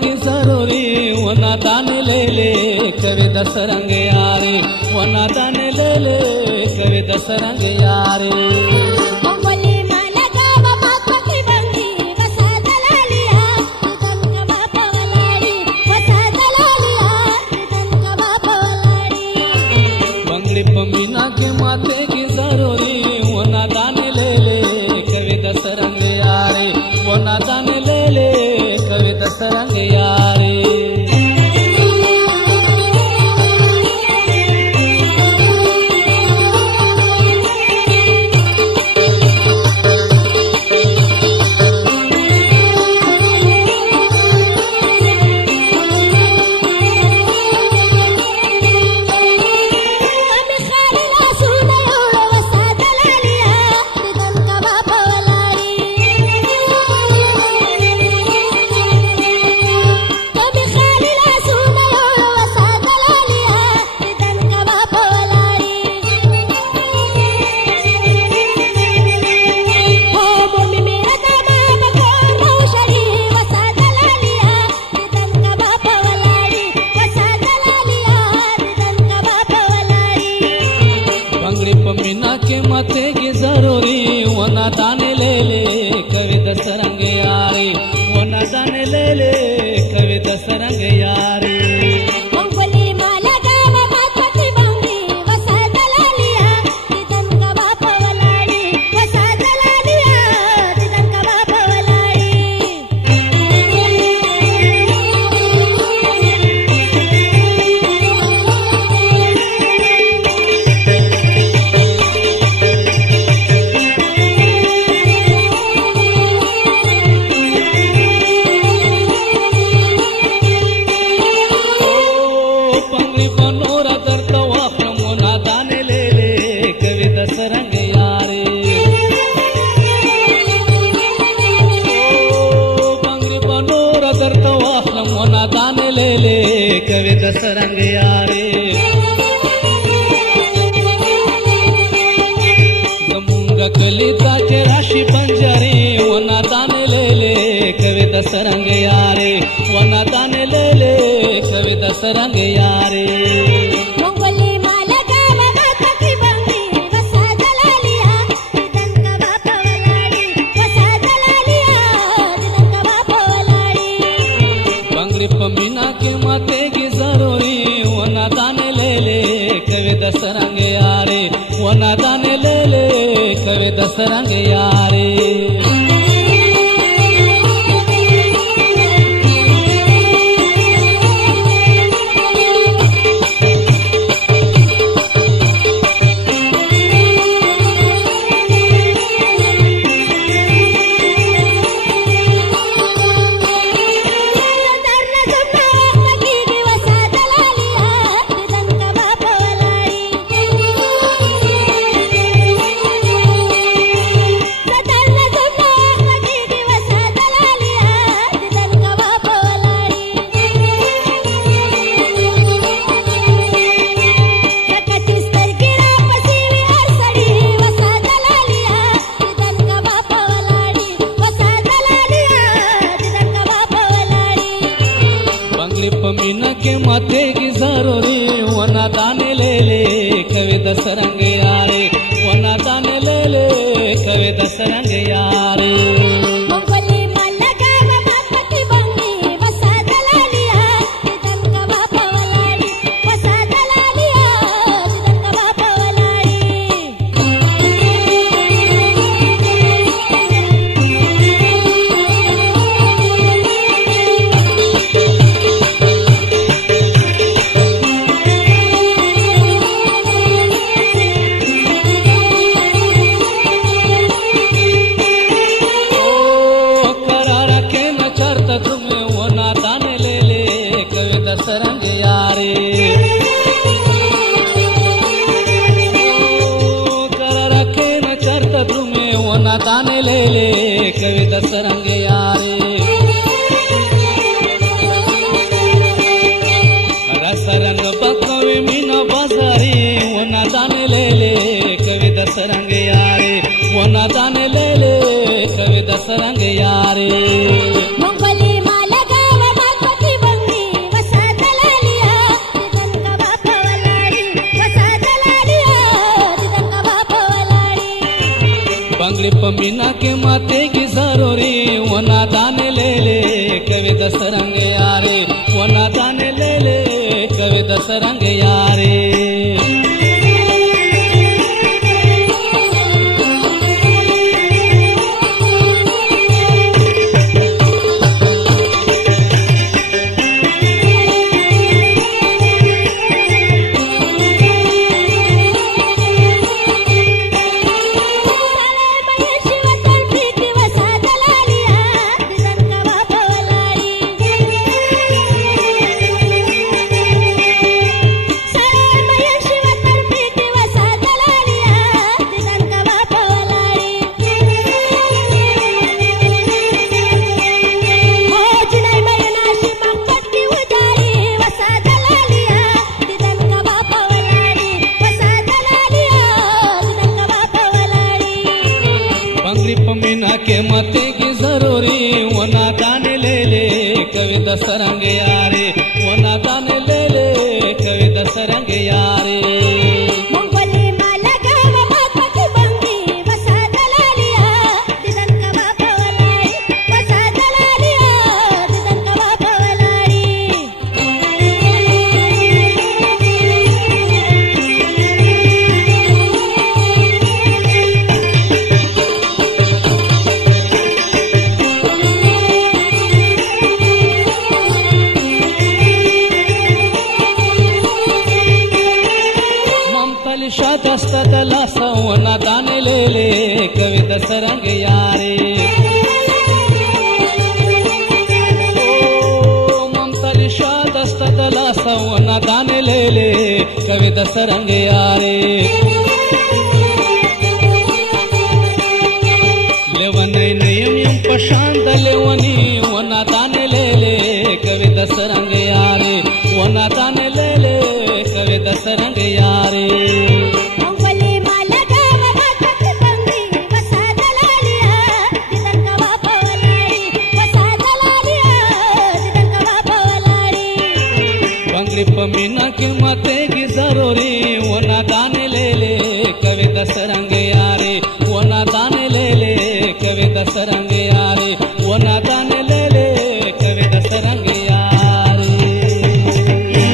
की जरूरी वना दान ले ले कवे दसरंग यारे वना दान ले ले कवे दसरंग यारे मीना के माथे की जरूरी वना दान ले ले कवे दसरंग यारे वना दान ले ले कवे दसरंग यारे मीना के माथे की जरूरी वना दान ले ले कवे दसरंग यारे वना दान ले ले कवे दसरंग यारे कवे दसरंग यारे गमुंग कलिता के राशि पंजरे वना दान ले ले कवे दसरंग यारे वना दान ले ले कवे दसरंग यारे मीना के माथे की जरूरी वना दान ले ले कवे दसरंग यारे वना दान ले ले कवे दसरंग यारे मीना के माथे की जरूरी वना दान ले ले कवे दसरंग यारे वना दान ले ले कवे दसरंग यारे बंगरी पमीना के माते की जरूरी वना दाने ले ले कवि दसरंग यारे वना दाने ले ले कवि दसरंग यारे पमीना के मते की जरूरी वना दाने ले ले कवि दसरंग यारे वना दाने ले ले कवि दसरंग यारे दला सवना दाने ले ले कवि दसरंग यारे ममतलिशा दस्त दला सवना दाने ले ले कवि दसरंग यारे लेवनै नयम यम पशांद लेवनी वना दाने ले ले कवि दसरंग यारे वना दाने ले ले कवि दसरंग यारे पमीना के मते